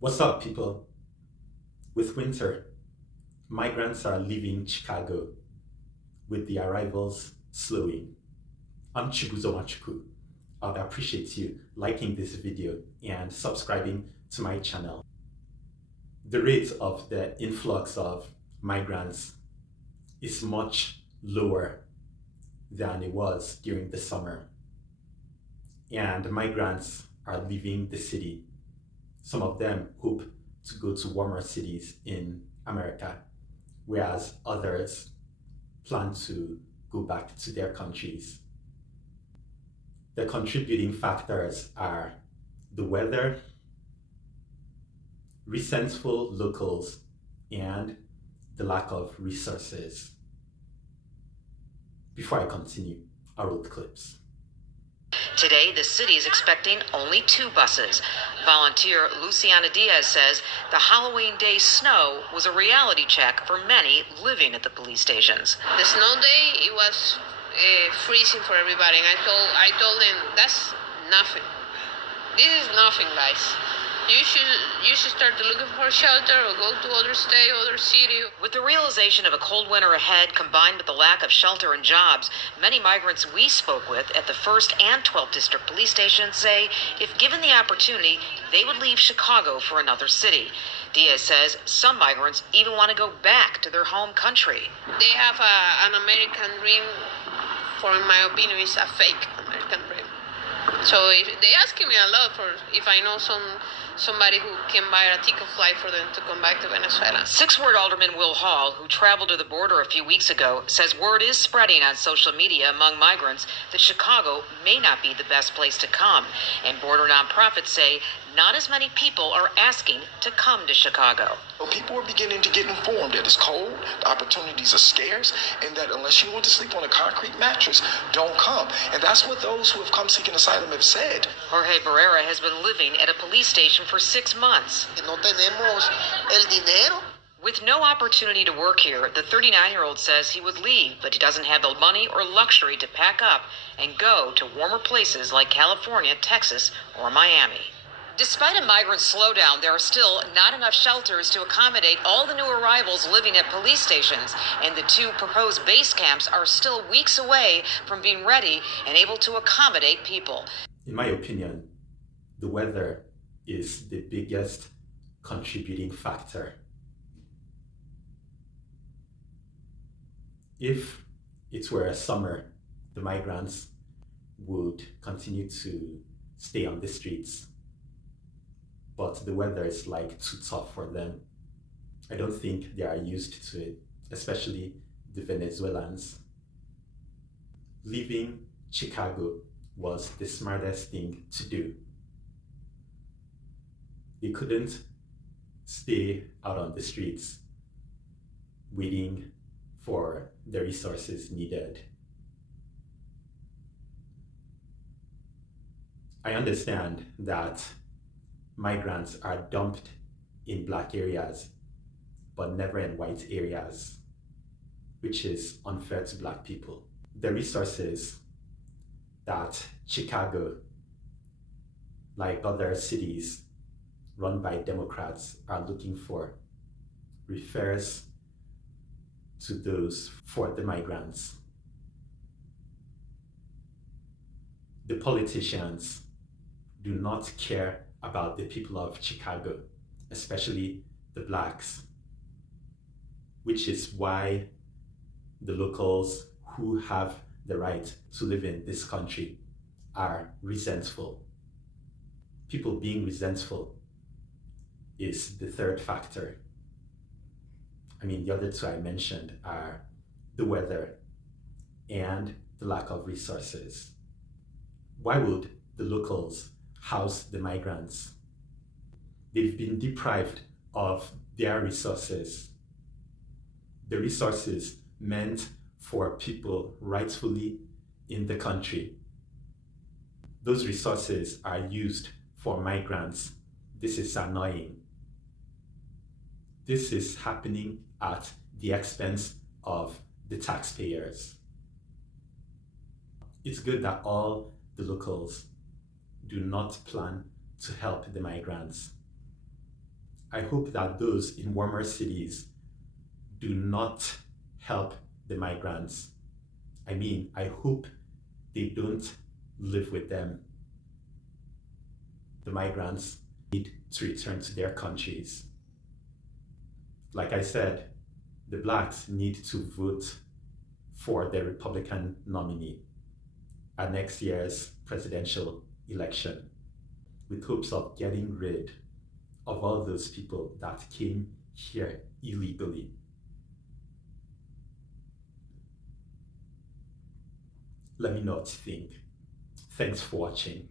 What's up, people? With winter, migrants are leaving Chicago with the arrivals slowing. I'm Chibuzo Machuku. I'd appreciate you liking this video and subscribing to my channel. The rate of the influx of migrants is much lower than it was during the summer. And migrants are leaving the city. Some of them hope to go to warmer cities in America, whereas others plan to go back to their countries. The contributing factors are the weather, resentful locals, and the lack of resources. Before I continue, I roll the clips. Today, the city is expecting only 2 buses. Volunteer Luciana Diaz says the Halloween day snow was a reality check for many living at the police stations. The snow day, it was freezing for everybody, and I told them that's nothing. This is nothing, guys. You should start looking for a shelter or go to other state, other city. With the realization of a cold winter ahead, combined with the lack of shelter and jobs, many migrants we spoke with at the 1st and 12th District police stations say if given the opportunity, they would leave Chicago for another city. Diaz says some migrants even want to go back to their home country. They have an American dream, for in my opinion, is a fake American dream. So if they asking me a lot for if I know somebody who can buy a ticket flight for them to come back to Venezuela. 6th Ward Alderman Will Hall, who traveled to the border a few weeks ago, says word is spreading on social media among migrants that Chicago may not be the best place to come. And border nonprofits say not as many people are asking to come to Chicago. Well, people are beginning to get informed that it's cold, the opportunities are scarce, and that unless you want to sleep on a concrete mattress, don't come. And that's what those who have come seeking asylum have said. Jorge Barrera has been living at a police station for 6 months. No tenemos el dinero. With no opportunity to work here, the 39-year-old says he would leave, but he doesn't have the money or luxury to pack up and go to warmer places like California, Texas, or Miami. Despite a migrant slowdown, there are still not enough shelters to accommodate all the new arrivals living at police stations, and the 2 proposed base camps are still weeks away from being ready and able to accommodate people. In my opinion, the weather is the biggest contributing factor. If it were a summer, the migrants would continue to stay on the streets. But the weather is like too tough for them. I don't think they are used to it, especially the Venezuelans. Leaving Chicago was the smartest thing to do. They couldn't stay out on the streets waiting for the resources needed. I understand that migrants are dumped in black areas, but never in white areas, which is unfair to black people. The resources that Chicago, like other cities run by Democrats, are looking for refers to those for the migrants. The politicians do not care about the people of Chicago, especially the blacks, which is why the locals who have the right to live in this country are resentful. People being resentful is the third factor. I mean, the other 2 I mentioned are the weather and the lack of resources. Why would the locals house the migrants? They've been deprived of their resources. The resources meant for people rightfully in the country. Those resources are used for migrants. This is annoying. This is happening at the expense of the taxpayers. It's good that all the locals do not plan to help the migrants. I hope that those in warmer cities do not help the migrants. I mean, I hope they don't live with them. The migrants need to return to their countries. Like I said, the blacks need to vote for the Republican nominee at next year's presidential election, with hopes of getting rid of all those people that came here illegally. Let me know what you think. Thanks for watching.